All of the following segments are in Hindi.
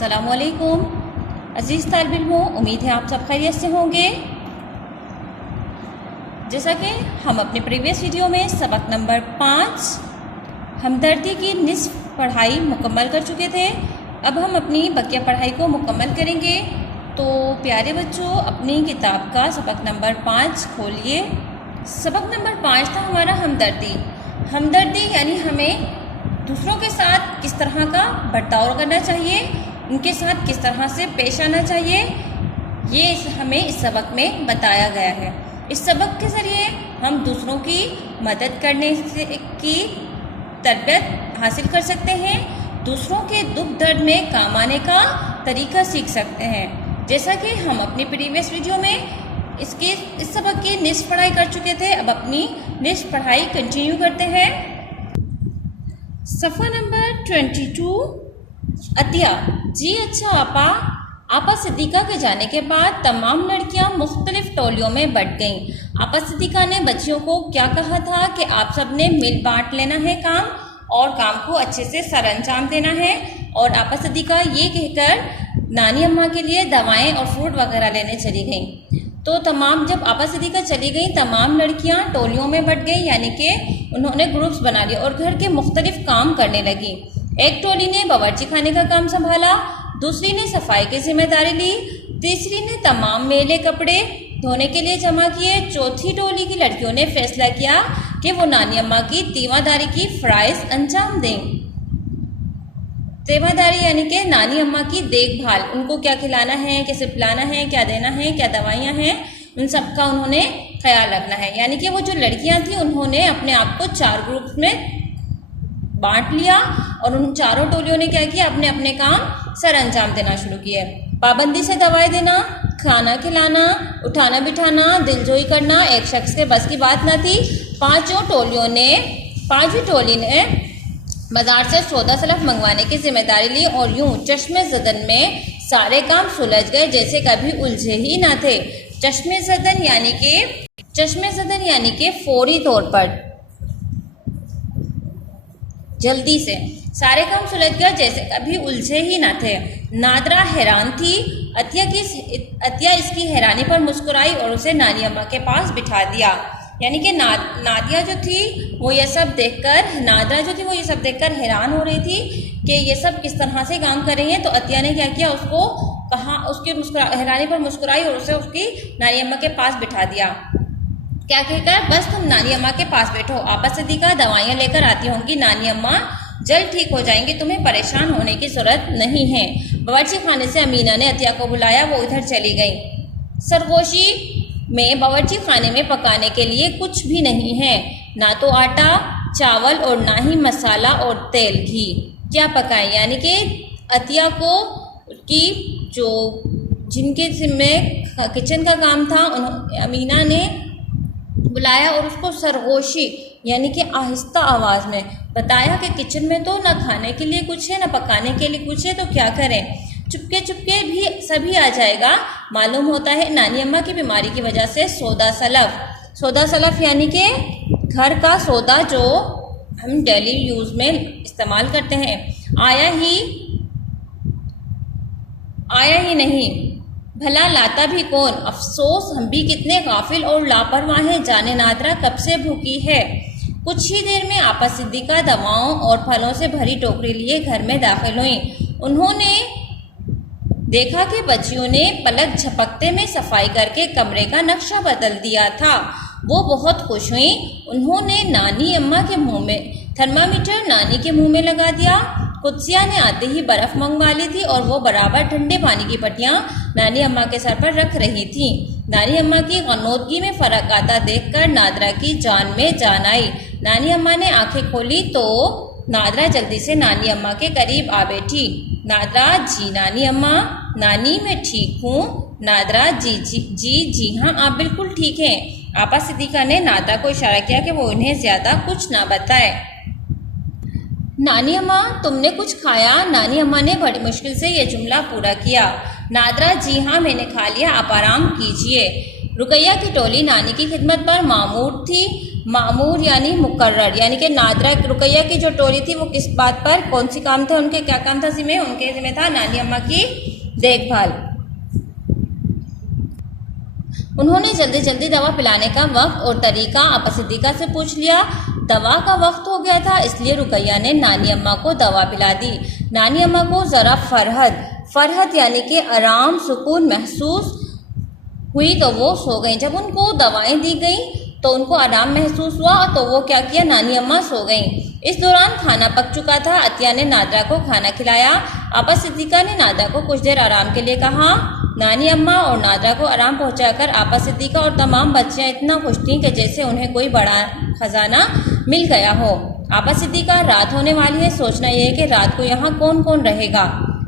अस्सलामुअलैकुम अज़ीज़ तालिब इल्मों, उम्मीद है आप सब खैरियत से होंगे। जैसा कि हम अपने प्रीवियस वीडियो में सबक नंबर 5 हमदर्दी की निस्फ पढ़ाई मुकम्मल कर चुके थे। अब हम अपनी बकिया पढ़ाई को मुकम्मल करेंगे। तो प्यारे बच्चों, अपनी किताब का सबक नंबर 5 खोलिए। सबक नंबर 5 था हमारा हमदर्दी। हमदर्दी यानी हमें दूसरों के साथ किस तरह का बर्ताव करना चाहिए, उनके साथ किस तरह से पेश आना चाहिए, ये हमें इस सबक में बताया गया है। इस सबक के ज़रिए हम दूसरों की मदद करने की तरबियत हासिल कर सकते हैं, दूसरों के दुख दर्द में काम आने का तरीका सीख सकते हैं। जैसा कि हम अपनी प्रीवियस वीडियो में इस सबक की निस्फ पढ़ाई कर चुके थे। अब अपनी निस्फ पढ़ाई कंटिन्यू करते हैं। सफ़ा नंबर 22। अतिया जी अच्छा आपा सिद्दीक़ा के जाने के बाद तमाम लड़कियां मुख्तलिफ टोलियों में बट गईं। आपा सिद्दीक़ा ने बच्चियों को क्या कहा था कि आप सब ने मिल बांट लेना है काम, और काम को अच्छे से सर अंजाम देना है। और आपा सिद्दीक़ा ये कहकर नानी अम्मा के लिए दवाएं और फ्रूट वगैरह लेने चली गईं। तो जब आपा सिद्दीक़ा चली गई, तमाम लड़कियां टोलियों में बट गई, यानी कि उन्होंने ग्रुप्स बना लिए और घर के मुख्तलिफ काम करने लगी। एक टोली ने बावर्ची खाने का काम संभाला, दूसरी ने सफाई की जिम्मेदारी ली, तीसरी ने तमाम मेले कपड़े धोने के लिए जमा किए, चौथी टोली की लड़कियों ने फैसला किया कि वो नानी अम्मा की तीवादारी की फ़राइज़ अंजाम दें। तीवादारी यानी कि नानी अम्मा की देखभाल, उनको क्या खिलाना है, कैसे पिलाना है, क्या देना है, क्या दवाइयाँ हैं, उन सब का उन्होंने ख्याल रखना है। यानी कि वो जो लड़कियां थी उन्होंने अपने आप को 4 ग्रुप्स में बांट लिया और उन चारों टोलियों ने क्या किया, अपने अपने काम सर अंजाम देना शुरू किए। पाबंदी से दवाई देना, खाना खिलाना, उठाना बिठाना, दिलजोई करना एक शख्स के बस की बात न थी। पांचवी टोली ने बाजार से सौदा सलफ मंगवाने की जिम्मेदारी ली और यूं चश्मे ज़दन में सारे काम सुलझ गए जैसे कभी उलझे ही ना थे। चश्मे ज़दन यानी कि फौरी तौर पर, जल्दी से सारे काम सुलझ गए जैसे कभी उलझे ही ना थे। नादरा हैरान थी। अतिया इसकी हैरानी पर मुस्कुराई और उसे नानी अम्मा के पास बिठा दिया। यानी कि नादिया जो थी वो ये सब देखकर हैरान हो रही थी कि ये सब किस तरह से काम कर रही हैं। तो अतिया ने क्या किया, उसको कहा, उसकी हैरानी पर मुस्कुराई और उसे उसकी नानी अम्मा के पास बिठा दिया। क्या कहकर, बस तुम नानी अम्मा के पास बैठो, आपा सिद्दीक़ा दवाइयाँ लेकर आती होंगी, नानी अम्मा जल्द ठीक हो जाएंगी, तुम्हें परेशान होने की ज़रूरत नहीं है। बावर्ची खाने से अमीना ने अतिया को बुलाया, वो उधर चली गई। सरगोशी में बावर्ची खाने में पकाने के लिए कुछ भी नहीं है, ना तो आटा चावल और ना ही मसाला और तेल घी। क्या पकाएं, यानी कि अतिया को जिनके जिम्मे किचन का काम था अमीना ने बुलाया और उसको सरगोशी यानी कि आहिस्ता आवाज़ में बताया कि किचन में तो ना खाने के लिए कुछ है ना पकाने के लिए कुछ है, तो क्या करें। चुपके चुपके भी सभी आ जाएगा। मालूम होता है नानी अम्मा की बीमारी की वजह से सौदा सलफ यानी कि घर का सौदा जो हम डेली यूज़ में इस्तेमाल करते हैं, आया ही नहीं। भला लाता भी कौन, अफसोस हम भी कितने गाफिल और लापरवाह हैं, जाने नादरा कब से भूखी है। कुछ ही देर में आपा सिद्दीक़ा दवाओं और फलों से भरी टोकरी लिए घर में दाखिल हुई। उन्होंने देखा कि बच्चियों ने पलक झपकते में सफाई करके कमरे का नक्शा बदल दिया था। वो बहुत खुश हुई। उन्होंने नानी अम्मा के मुंह में थर्मामीटर नानी के मुंह में लगा दिया। कुत्सिया ने आते ही बर्फ़ मंगवा ली थी और वो बराबर ठंडे पानी की पट्टियाँ नानी अम्मा के सर पर रख रही थी। नानी अम्मा की गनौदगी में फ़र्क आता देखकर नादरा की जान में जान आई। नानी अम्मा ने आंखें खोली तो नादरा जल्दी से नानी अम्मा के करीब आ बैठी। नादरा जी नानी अम्मा, नानी मैं ठीक हूँ। नादरा जी हाँ आप बिल्कुल ठीक हैं। आपा सिद्दीक़ा ने नादरा को इशारा किया कि वो उन्हें ज़्यादा कुछ ना बताए। नानी अम्मा तुमने कुछ खाया? नानी अम्मा ने बड़ी मुश्किल से ये जुमला पूरा किया। नादरा जी हाँ मैंने खा लिया, आप आराम कीजिए। रुकैया की टोली नानी की खिदमत पर मामूर थी। मामूर यानी मुकर्रर, यानी कि नादरा रुकैया की जो टोली थी वो किस बात पर, कौन सी काम थे उनके, क्या काम था जिम्मे, उनके जिम्मे था नानी अम्मा की देखभाल। उन्होंने जल्दी जल्दी दवा पिलाने का वक्त और तरीका आपा सिद्दीका से पूछ लिया। दवा का वक्त हो गया था, इसलिए रुकैया ने नानी अम्मा को दवा पिला दी। नानी अम्मा को ज़रा फरहत यानी कि आराम सुकून महसूस हुई तो वो सो गई। जब उनको दवाएं दी गई तो उनको आराम महसूस हुआ तो वो क्या किया, नानी अम्मा सो गई। इस दौरान खाना पक चुका था। अतिया ने नादरा को खाना खिलाया। आपा सिद्दीका ने नादरा को कुछ देर आराम के लिए कहा। नानी अम्मा और नादरा को आराम पहुंचाकर आपा सिद्दीका और तमाम बच्चियां इतना खुश थीं कि जैसे उन्हें कोई बड़ा खजाना मिल गया हो। आपा सिद्दीका, रात होने वाली है, सोचना यह है कि रात को यहाँ कौन कौन रहेगा।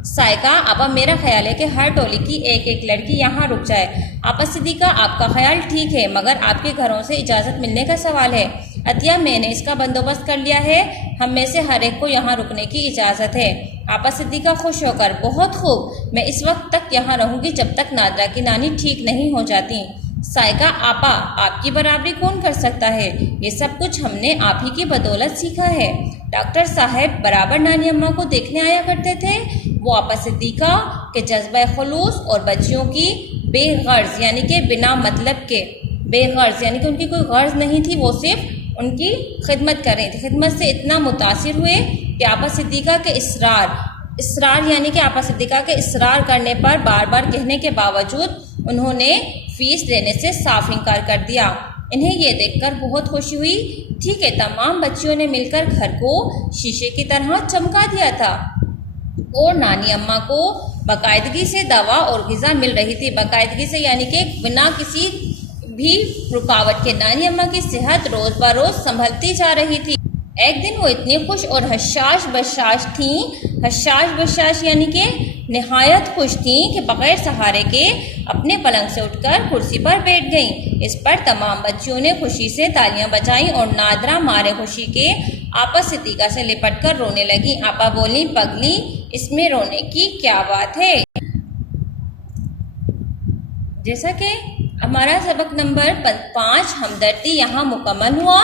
सायका, आपा मेरा ख्याल है कि हर टोली की एक एक लड़की यहाँ रुक जाए। आपा सिद्दीका, आपका ख्याल ठीक है, मगर आपके घरों से इजाज़त मिलने का सवाल है। अतिया, मैंने इसका बंदोबस्त कर लिया है, हम में से हर एक को यहाँ रुकने की इजाज़त है। आपा सिद्दीका खुश होकर, बहुत खूब, मैं इस वक्त तक यहाँ रहूँगी जब तक नादरा की नानी ठीक नहीं हो जाती। सायका, आपा आपकी बराबरी कौन कर सकता है, ये सब कुछ हमने आप ही की बदौलत सीखा है। डॉक्टर साहब बराबर नानी अम्मा को देखने आया करते थे। वो आपा सिद्दीका के जज्बा खुलूस और बच्चियों की बेगर्ज यानी कि बिना मतलब के, बेगर्ज यानी कि उनकी कोई गर्ज नहीं थी, वो सिर्फ उनकी खिदमत कर रही थी। खिदमत से इतना मुतासिर हुए कि आपा सिद्दीका के इसरार यानी कि आपा सिद्दीका के इसरार करने पर, बार बार कहने के बावजूद उन्होंने फीस देने से साफ इनकार कर दिया। इन्हें यह देखकर बहुत खुशी हुई। ठीक है, तमाम बच्चियों ने मिलकर घर को शीशे की तरह चमका दिया था और नानी अम्मा को बाकायदगी से दवा और ग़िज़ा मिल रही थी। बाकायदगी से यानी कि बिना किसी भी रुकावट के नानी अम्मा की सेहत रोज़ बरोज़ संभलती जा रही थी। एक दिन वो इतनी खुश और हशाश बशाश थीं, हशाश बशाश यानी कि निहायत खुश थीं कि बग़ैर सहारे के अपने पलंग से उठकर कुर्सी पर बैठ गईं। इस पर तमाम बच्चियों ने खुशी से तालियां बजाईं और नादरा मारे खुशी के आपा सिद्दीका से लिपट कर रोने लगी। आपा बोली, पगली, इसमें रोने की क्या बात है। जैसा कि हमारा सबक नंबर 5 हमदर्दी यहाँ मुकम्मल हुआ।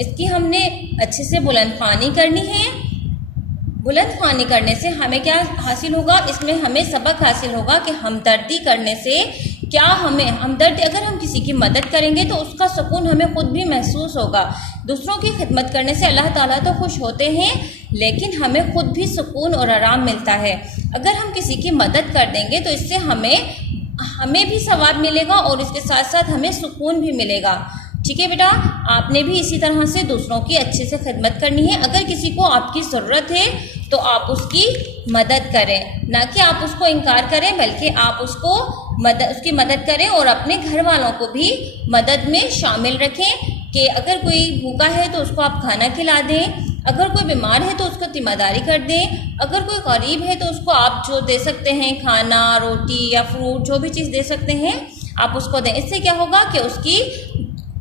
इसकी हमने अच्छे से बुलंदख्वानी करनी है। बुलंदख्वानी करने से हमें क्या हासिल होगा, इसमें हमें सबक हासिल होगा कि हमदर्दी करने से क्या, हमें हमदर्दी, अगर हम किसी की मदद करेंगे तो उसका सुकून हमें खुद भी महसूस होगा। दूसरों की खिदमत करने से अल्लाह ताला तो खुश होते हैं, लेकिन हमें खुद भी सुकून और आराम मिलता है। अगर हम किसी की मदद कर देंगे तो इससे हमें भी सवाब मिलेगा और इसके साथ साथ हमें सुकून भी मिलेगा। ठीक है बेटा, आपने भी इसी तरह से दूसरों की अच्छे से खिदमत करनी है। अगर किसी को आपकी ज़रूरत है तो आप उसकी मदद करें, ना कि आप उसको इनकार करें, बल्कि आप उसकी मदद करें और अपने घर वालों को भी मदद में शामिल रखें कि अगर कोई भूखा है तो उसको आप खाना खिला दें, अगर कोई बीमार है तो उसको जिम्मेदारी कर दें, अगर कोई गरीब है तो उसको आप जो दे सकते हैं, खाना, रोटी या फ्रूट, जो भी चीज़ दे सकते हैं आप उसको दें। इससे क्या होगा कि उसकी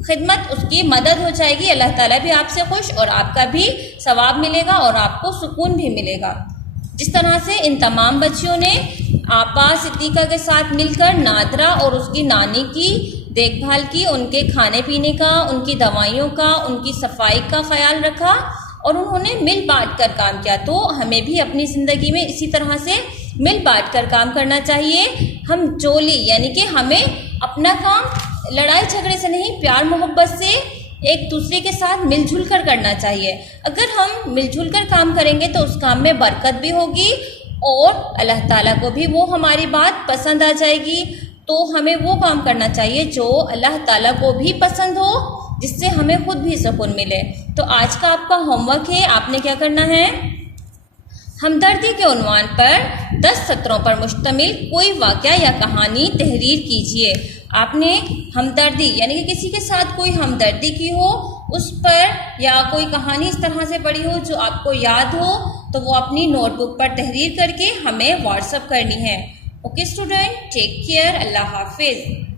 खिदमत, उसकी मदद हो जाएगी। अल्लाह ताला भी आपसे खुश और आपका भी सवाब मिलेगा और आपको सुकून भी मिलेगा। जिस तरह से इन तमाम बच्चियों ने आपा सिद्दीका के साथ मिलकर नादरा और उसकी नानी की देखभाल की, उनके खाने पीने का, उनकी दवाइयों का, उनकी सफाई का ख्याल रखा और उन्होंने मिल बांट कर काम किया। तो हमें भी अपनी ज़िंदगी में इसी तरह से मिल बांट कर काम करना चाहिए। हम जोली यानी कि हमें अपना काम लड़ाई झगड़े से नहीं, प्यार मोहब्बत से एक दूसरे के साथ मिलजुल कर करना चाहिए। अगर हम मिलजुल कर काम करेंगे तो उस काम में बरकत भी होगी और अल्लाह ताला को भी वो हमारी बात पसंद आ जाएगी। तो हमें वो काम करना चाहिए जो अल्लाह ताला को भी पसंद हो, जिससे हमें खुद भी सुकून मिले। तो आज का आपका होमवर्क है, आपने क्या करना है, हमदर्दी के उन्वान पर 10 सत्रों पर मुश्तमिल कोई वाक़या या कहानी तहरीर कीजिए। आपने हमदर्दी यानी कि किसी के साथ कोई हमदर्दी की हो, उस पर या कोई कहानी इस तरह से पढ़ी हो जो आपको याद हो, तो वो अपनी नोटबुक पर तहरीर करके हमें व्हाट्सएप करनी है। ओके स्टूडेंट, टेक केयर, अल्लाह हाफिज़।